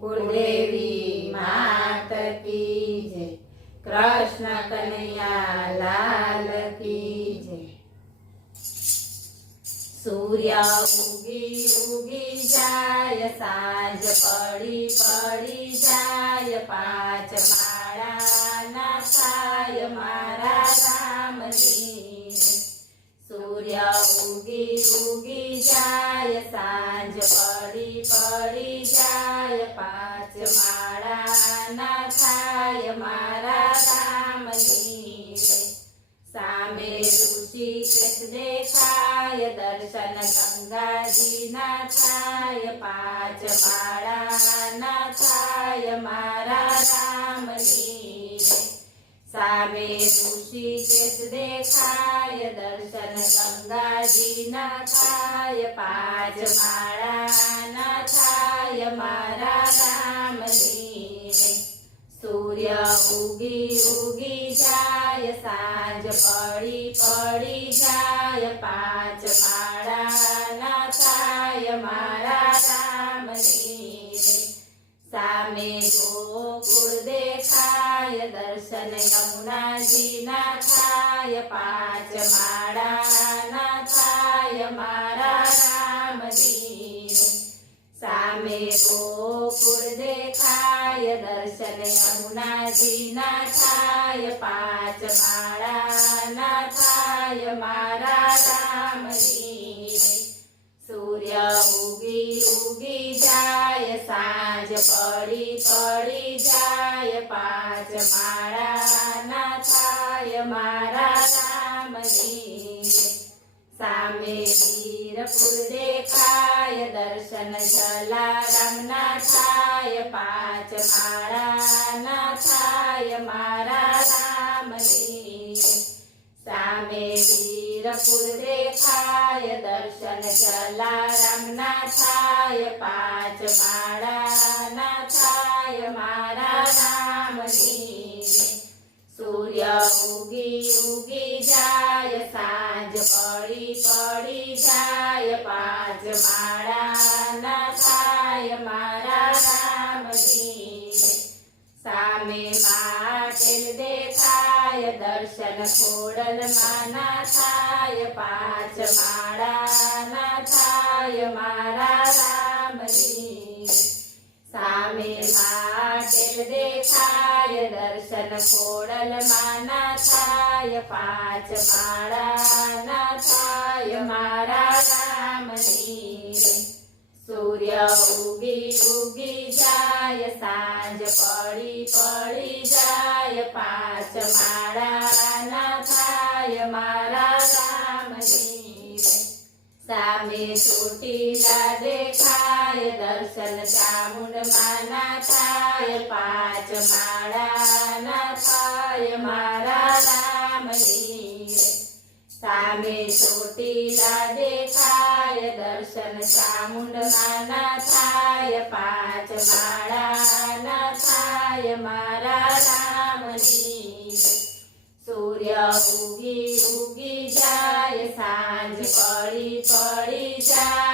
कुलदेवी मात की जय। कृष्ण कन्हैया लाल की जय। सूर्य उगी उगी जाय, सांझ पड़ी पड़ी जाय, पांच माळा ना थाय मारा रामनी। सूर्य उगी उगी जाय, सांझ पड़ी पड़ी जाय, पांच माळा ना थाय मारा रामनी। सामे ऋषिकेश देखाय, दर्शन गंगाजी ना थाय, पांच माळा ना थाय मारा रामनी। सामे ऋषिकेश देखाय, दर्शन गंगाजी ना थाय, पांच माळा ना थाय मारा रामनी। सूर्य उगी उगी जाय, सांझ पड़ी पड़ी जाय, पांच माळा ना थाय मारा रामनी। सामे गोकुळ देखाय, दर्शन यमुनाजी ना थाय, पांच माळा ना थाय मारा रामनी। सामे गोकुळ देखाय, दर्शन यमुनाजी ना थाय, पांच माळा ना थाय मारा रामनी। सूर्य उगी उगी जाय, सांझ पड़ी पड़ी जाय, पांच माळा ना थाय मारा रामनी। सामे वीरपुर देखाय, दर्शन जलाराम ना थाय, पांच माळा ना थाय मारा रामनी। सामे वीरपुर देखाय, दर्शन जलाराम ना थाय, पांच माळा ना थाय मारा रामनी। सूर्य उगी उगी जाय, सांझ पड़ी पड़ी जाय, पांच माळा ना थाय मारा रामनी। सामे माटेल देखाय, दर्शन खोडल माना थाय, पांच माळा ना थाय मारा रामनी। सामे माटेल देखाय, दर्शन खोडल माना थाय, पांच माळा ना थाय मारा रामनी। सूर्य उगी उगी जाय, सांझ पड़ी पड़ी जाय, पांच माळा ना थाय मारा रामनी। सामे ચોટીલા દેખાય, દર્શન ચામુંડ માના થાય, પાંચ માળા ના થાય મારા રામની। સામે ચોટીલા દેખાય, દર્શન ચામુંડ માના થાય, પાંચ માળા ના થાય મારા રામની। सूर्य उगी उगी जाय, सांझ पड़ी पड़ी जाय,